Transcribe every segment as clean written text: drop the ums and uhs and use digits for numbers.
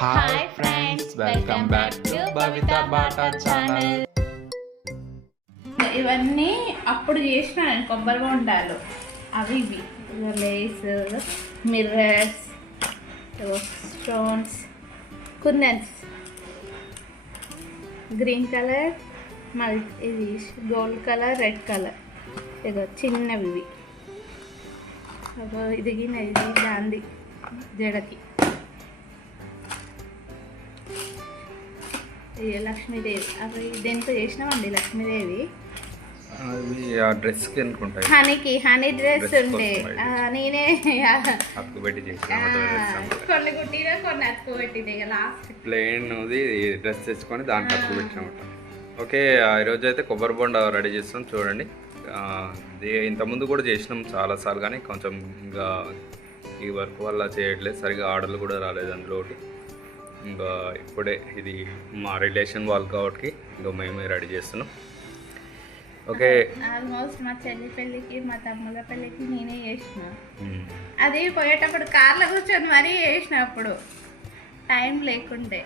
Hi friends, welcome back to Bavitha Bata channel. ఇవన్నీ అప్పుడు చేసిన కొబ్బరి బొండాలు అవి ఇవి లేస్, మిర్రర్స్, స్టోన్స్, కుందన్స్, గ్రీన్ కలర్, ఇది గోల్డ్ కలర్, రెడ్ కలర్, ఇగో చిన్నవి ఇవి. ఇది దాంది జడకి. లక్ష్మీదేవి అవి దేంతో చేసినామండి. లక్ష్మీదేవి డ్రెస్కి అనుకుంటా, హనీ డ్రెస్ ఉండే నేనే కొన్ని కుట్టినా కొన్ని అతుకు పెట్టింది. లాస్ట్ ప్లెయిన్ డ్రెస్ తెచ్చుకొని దాంట్లో అతుకు పెట్టినమాట. ఓకే, ఈరోజు అయితే కొబ్బరి బొండ రెడీ చేస్తాం. చూడండి, ఇంతకుముందు కూడా చేసినాం చాలాసార్లు, కానీ కొంచెం ఇంకా ఈ వర్క్ వల్ల చేయట్లేదు, సరిగా ఆర్డర్లు కూడా రాలేదు అందులో ఒకటి. ఇంకా ఇప్పుడే ఇది మా రిలేషన్ వాళ్ళు కాబట్టి ఇంకా మేమే రెడీ చేస్తున్నాం. ఓకే, ఆల్మోస్ట్ మా చెల్లి పెళ్ళికి, మా తమ్ముళ్ళ పెళ్ళికి నేనే చేసిన. అది పోయేటప్పుడు కార్లో కూర్చొని మరీ చేసిన, అప్పుడు టైం లేకుండే.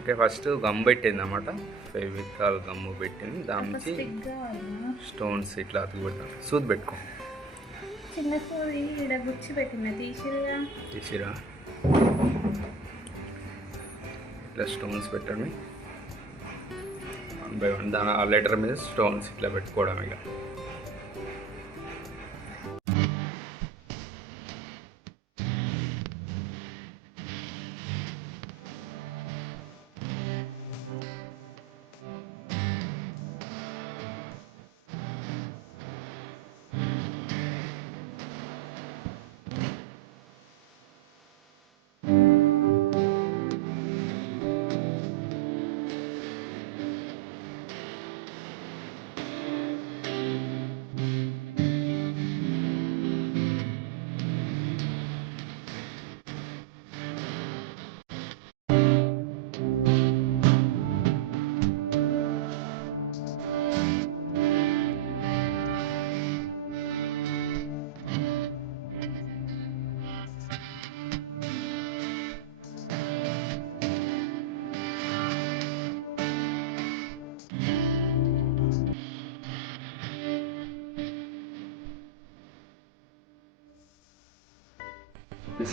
ఓకే, ఫస్ట్ గమ్ పెట్టింది అన్నమాట, ఫెవికాల్ గమ్ము పెట్టింది. దాని నుంచి స్టోన్స్ ఇట్లా అతుకు పెట్టాం. సూది పెట్టుకో, చిన్న సూది ఇక్కడ గుచ్చి పెట్టిన. తీసిరా ఇట్లా స్టోన్స్ పెట్టండి. 1 by 1 దాని ఆ లెటర్ మీద స్టోన్స్ ఇట్లా పెట్టుకోవడం. ఇక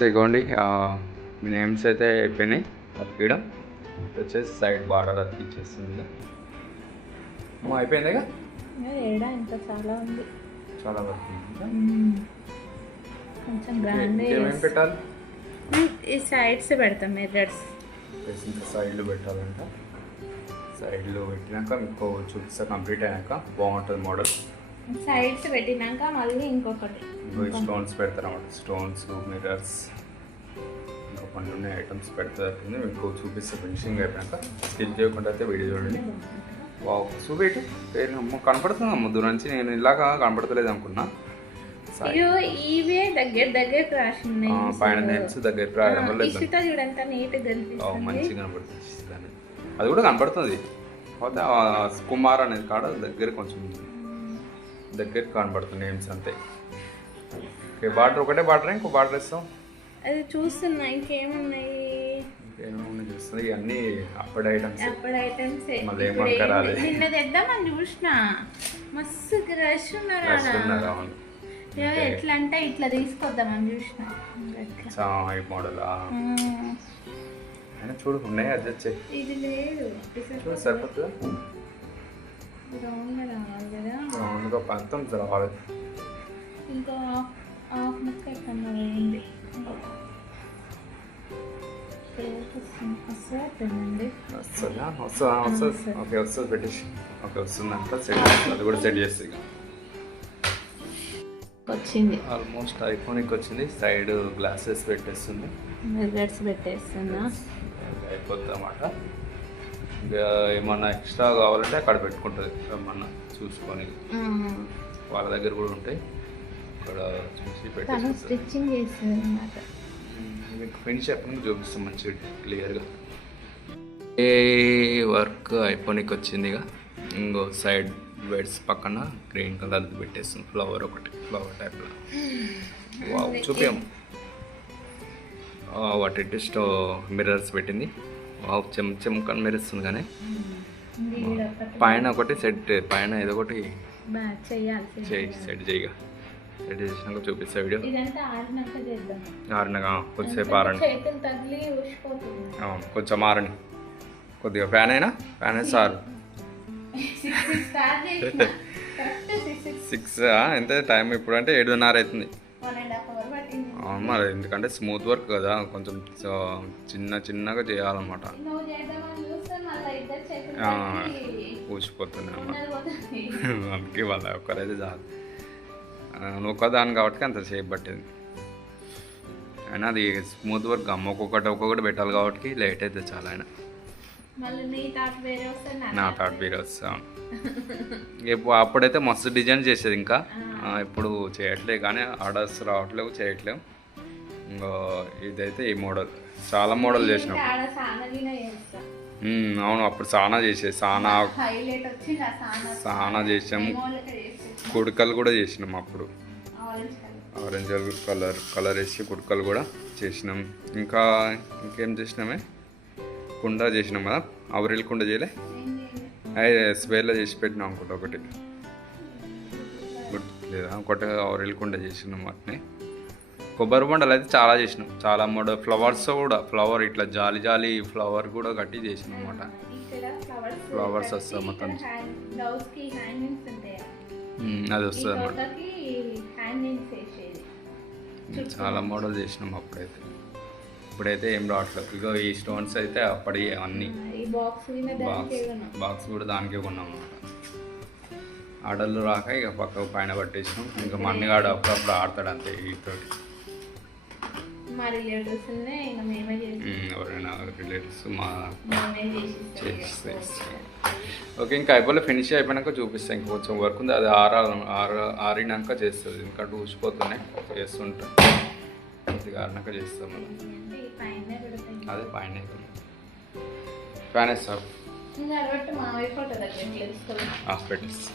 ఇదిగోండి, నేమ్స్ అయితే అయిపోయినాయి అతికియడం. వచ్చేసి సైడ్ బార్డర్ అతికిచ్చేస్తుంది. అయిపోయిందిగా, ఇంకా చాలా ఉంది, చాలా వరకు. కొంచెం గ్రాండ్ ఏమేమి పెట్టాలి? ఈ సైడ్స్ పెడతాం, మిర్రర్స్ ఇంకా సైడ్లు పెట్టాలంట. సైడ్లు పెట్టినాక మీకు చూపిస్తా, కంప్లీట్ అయినాక బాగుంటుంది మోడల్. సైడ్స్ పెట్టినాక మళ్ళీ ఇంకొకటి స్టోన్స్ పెడతారన్నమాట. స్టోన్స్, మిర్రర్స్, ఇంకా కొన్ని ఉన్నాయి ఐటమ్స్ పెడతారు. మీకు చూపిస్తే ఫినిషింగ్ అయిపోయాక. స్కిప్ చేయకుండా అయితే వీడియో చూడండి. చూపెట్టు, పేరు కనపడుతుంది అమ్మ దూరం నుంచి. నేను ఇలాగా కనపడతలేదు అనుకున్నా. ఇవే దగ్గర రాసింది, పైన నేమ్స్ దగ్గరికి రాయడం వల్ల మంచిగా కనపడుతుంది. అది కూడా కనపడుతుంది. కాకపోతే కుమార్ అనేది కాడ దగ్గర కొంచెం దగ్గరికి కనబడుతుంది నేమ్స్ అంతే. ఓకే, బార్డర్ ఒకటే బార్డర్, ఇంకో బార్డర్ ఇస్తాం. అది చూస్తున్నా, ఇంకేమున్నాయి చూస్తుంది. ఇవన్నీ అప్పటి ఐటమ్స్. మళ్ళీ నిన్న తెద్దామని చూసిన, మస్తు రష్ ఉన్నారు. ఎట్లా అంటే ఇట్లా తీసుకొద్దామని చూసిన. మోడల్ అయినా చూడు, ఉన్నాయి అది వచ్చాయి. ఇది లేదు, సరిపోతుందా? రౌండ్గా రావాలి కదా, రౌండ్గా పంతం రావాలి. ఇంకా హాఫ్ ముక్క ఎక్కడ వేయండి. వస్తుంది. ఓకే, వస్తుంది పెట్టేసి. ఓకే, వస్తుందంట. సెట్, అది కూడా సెట్ చేస్తే వచ్చింది. ఆల్మోస్ట్ ఐఫోన్కి వచ్చింది. సైడ్ గ్లాసెస్ పెట్టేస్తుంది, మిర్రర్స్ పెట్టేస్తున్నా. అయిపోతుంది అన్నమాట. ఇంకా ఏమన్నా ఎక్స్ట్రా కావాలంటే అక్కడ పెట్టుకుంటుంది, ఏమన్నా చూసుకొని. వాళ్ళ దగ్గర కూడా ఉంటాయి, అక్కడ చూసి పెట్టి స్టిచ్చింగ్ చేస్తుంది అన్నమాట. మీకు ఫినిష్ అయిపోయినాక చూపిస్తాం మంచిగా క్లియర్గా. ఏ వర్క్ అయిపోయినకి వచ్చింది. ఇక ఇంకో సైడ్ బెడ్స్ పక్కన గ్రీన్ కలర్ పెట్టేస్తుంది, ఫ్లవర్ ఒకటి, ఫ్లవర్ టైప్లో. వావ్, చూపాము. వాటి టెస్ట్ మిర్రర్స్ పెట్టింది. చెమ్కని మెరుస్తుంది కానీ పైన ఒకటి సెట్ పైన ఏదో ఒకటి సెట్ చేయగా సెట్ చేసినాక చూపిస్తా వీడియో. ఆరినగా కొద్దిసేపు ఆరండి. అవును కొంచెం ఆరండి కొద్దిగా ఫ్యాన్ అయినా సార్ 6 ఎంత టైం ఇప్పుడు అంటే 7:30 అవుతుంది. అవును మరి ఎందుకంటే స్మూత్ వర్క్ కదా కొంచెం చిన్నగా చేయాలన్నమాట. పూసిపోతుంది అన్నమాట. అందుకే వాళ్ళ ఒక్కరైతే చాలు. ఒక్కదాని కాబట్టి అంత సేపు పట్టింది. అయినా అది స్మూత్ వర్క్ అమ్మ ఒక్కొక్కటి పెట్టాలి కాబట్టి లేట్ అయితే చాలా. అయినా నా థాట్ వేరే వస్తాను. అప్పుడైతే మస్తు డిజైన్ చేసేది. ఇంకా ఇప్పుడు చేయట్లేదు కానీ ఆర్డర్స్ రావట్లేవు చేయట్లేవు. ఇంకా ఇదైతే ఈ మోడల్ చాలా మోడల్ చేసినాం. అవును అప్పుడు సానా చేసేది. సానా చేసాము. కుడకలు కూడా చేసినాం అప్పుడు. ఆరెంజ్ కలర్ వేసి కుడకలు కూడా చేసినాం. ఇంకేం చేసినామే కుండ చేసినాం కదా. ఆవరేల్ కుండ చేయలే అదే స్వేర్లో చేసి పెట్టినాం అనుకుంటా ఒకటి లేదా ఒకటి ఆవరేల్ కుండ చేసినాం. వాటిని కొబ్బరి బొండలు అయితే చాలా చేసినాం. చాలా మోడల్ ఫ్లవర్స్ కూడా ఫ్లవర్ ఇట్లా జాలి ఫ్లవర్ కూడా కట్టి చేసినాం అన్నమాట. ఫ్లవర్స్ వస్తాయి మొత్తం అది వస్తుంది అన్నమాట. చాలా మోడల్ చేసినాం అప్పుడైతే. ఇప్పుడైతే ఏం రావట్లేదు. ఇక ఈ స్టోన్స్ అయితే అప్పటి అన్నీ బాక్స్ కూడా దానికే కొన్నాం అన్నమాట. ఆర్డర్లు రాక ఇక పక్కకు పైన పట్టేసినాం. ఇంకా మన్నిగాడు అప్పుడప్పుడు ఆడతాడు అంతే వీటితోటి. ఎవరైనా రిలేటివ్స్ ఓకే. ఇంకా అయిపోలే ఫినిష్ అయిపోయినాక చూపిస్తాను. ఇంకా కొంచెం వర్క్ ఉంది అది ఆరినాక చేస్తుంది. ఇంకా ఊసిపోతున్నాయి చేస్తుంటా. ఇది ఆరినాక చేస్తాం మళ్ళీ. అదే పైన ఫ్యాన్ వేస్తారు పెట్టేసి